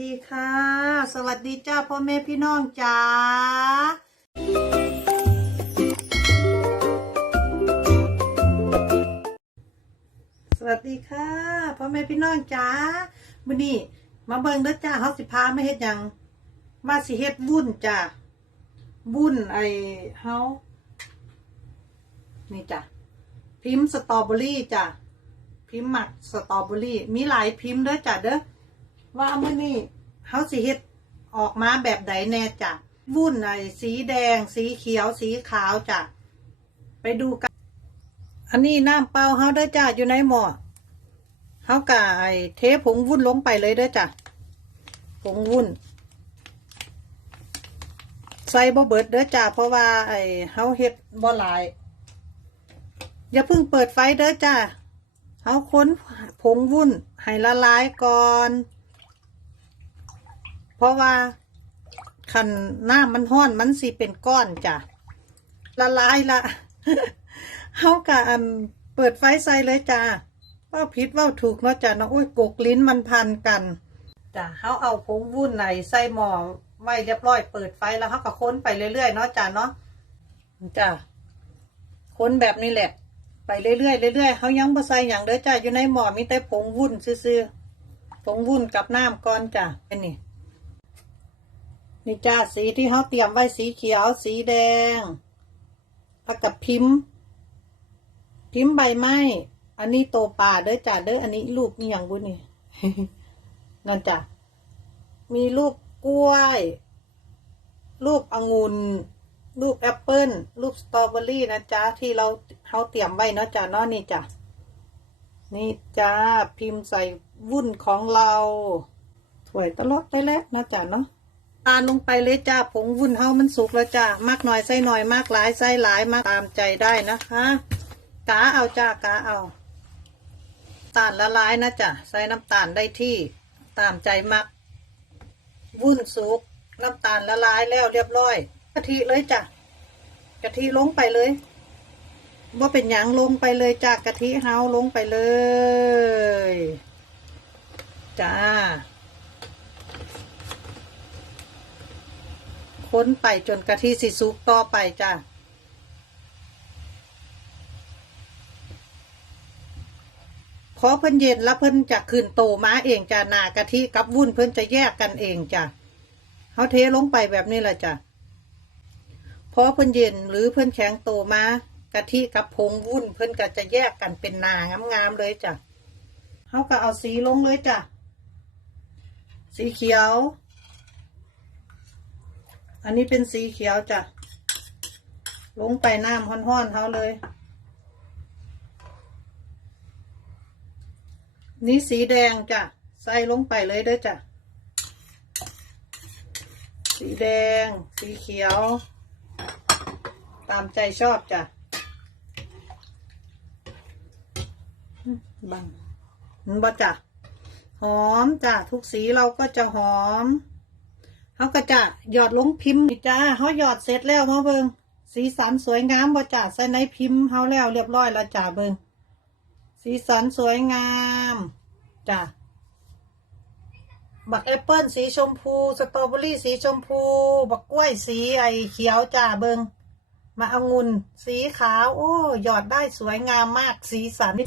ดีค่ะ สวัสดีจ้าพ่อแม่พี่น้องจ้าสวัสดีค่ะพ่อแม่พี่น้องจ้ามื้อนี้มาเบิ่งเด้อจ้าเฮาสิพามาเฮ็ดหยังว่าสิเฮ็ดวุ้นจ้าวุ้นไอเฮานี่จ้ะพิมพ์สตรอเบอรี่จ้ะพิมพ์หมักสตรอเบอรี่มีหลายพิมพ์เด้อจ้ะเด้อ ว่าเมื่อนี้เขาสิเฮ็ดออกมาแบบใดแน่จ้ะวุ่นไอ้สีแดง สีเขียว สีขาวจ้ะไปดูกัน อันนี้น้ำเปล่าเฮาเด้อจ้ะอยู่ในหม้อเฮากะไอ้เทผงวุ่นลงไปเลยเด้อจ้ะผงวุ่น ใส่บ่เบิดเด้อจ้ะเพราะว่าไอ้เฮาเฮ็ดบ่หลาย อย่าเพิ่งเปิดไฟเด้อจ้ะเฮาค้นผงวุ่นให้ละลายก่อน ราะว่าคันน้ำมันห้อนมันสิเป็นก้อนจ้ะละลายละเฮากะอันเปิดไฟใส่เลยจ้ะว่าผิดว่าถูกเนาะจ้ะเนาะอุ้ยกกลิ้นมันพันกันจ้ะเฮาเอาผงวุ้นไหนใส่หม้อไว้เรียบร้อยเปิดไฟแล้วเฮาก็ค้นไปเรื่อยๆเนาะจ้ะเนาะจ้ะค้นแบบนี้แหละ ไปเรื่อยๆเรื่อยๆเขายังบ่ใส่อย่างเด้อจ้ะอยู่ในหม้อมีแต่ผงวุ้นซื่อๆผงวุ้นกับน้ำก่อนจ้ะเป็นนี่ นี่จ้าสีที่เขาเตรียมไว้สีเขียว สีแดงแล้วกับพิมพ์ พิมพ์ใบไม้ อันนี้โตป่าเด้อจ้าเด้ออันนี้ลูกนี่อย่างบุญนี่นั่นจ้ะมีลูกกล้วยลูกองุ่นลูกแอปเปิ้ลลูกสตรอเบอรี่นะจ๊ะที่เราเขาเตรียมไว้เนาะจ้ะเนาะนี่จ้ะนี่จ้าพิมพ์ใส่วุ่นของเรา ถวยตลอดได้แล้วนะจ๊ะเนาะ ตาลลงไปเลยจ้าผงวุ้นเฮามันสุกแล้วจ้ามากหน่อยใส่หน่อยมากหลายใส่หลายมากตามใจได้นะคะกาเอาจ้ากาเอาตาลละลายนะจ้ะใส่น้ำตาลได้ที่ตามใจมัก วุ้นสุกน้ำตาลละลายแล้วเรียบร้อยกะทิเลยจ้ะกะทิลงไปเลยว่าเป็นหยังลงไปเลยจ้ากะทิเฮาลงไปเลย จ้า ค้นไปจนกะทิสิสุกต่อไปจ้ะพอเพิ่นเย็นแล้วเพิ่นจะขึ้นโตม้าเองจ้ะหนากะทิกับวุ้นเพิ่นจะแยกกันเองจ้ะเขาเทลงไปแบบนี้แหละจ้ะพอเพิ่นเย็นหรือเพิ่นแข็งโตม้ากะทิกับผงวุ้นเพิ่นก็จะแยกกันเป็นนางามๆเลยจ้ะเขาก็เอาสีลงเลยจ้ะสีเขียว อันนี้เป็นสีเขียวจ้ะ ลงไปน้ำห้อนๆเขาเลย นี่สีแดงจ้ะ ใส่ลงไปเลยเด้อจ้ะ สีแดง สีเขียว ตามใจชอบจ้ะ บังบ่จ้ะ หอมจ้ะ ทุกสีเราก็จะหอม เขาก็จะหยอดลงพิมพ์จ้าเขาหยอดเสร็จแล้วมาเบิงสีสันสวยงามบ่จ้าใส่ในพิมพ์เขาแล้วเรียบร้อยแล้วจ้าเบิงสีสันสวยงามจ้าบักแอปเปิลสีชมพู สตรอเบอรี่สีชมพู บักกล้วยสีไอเขียวจ้าเบิงมาอางุ่นสีขาว โอ้ หยอดได้สวยงามมากสีสันนี่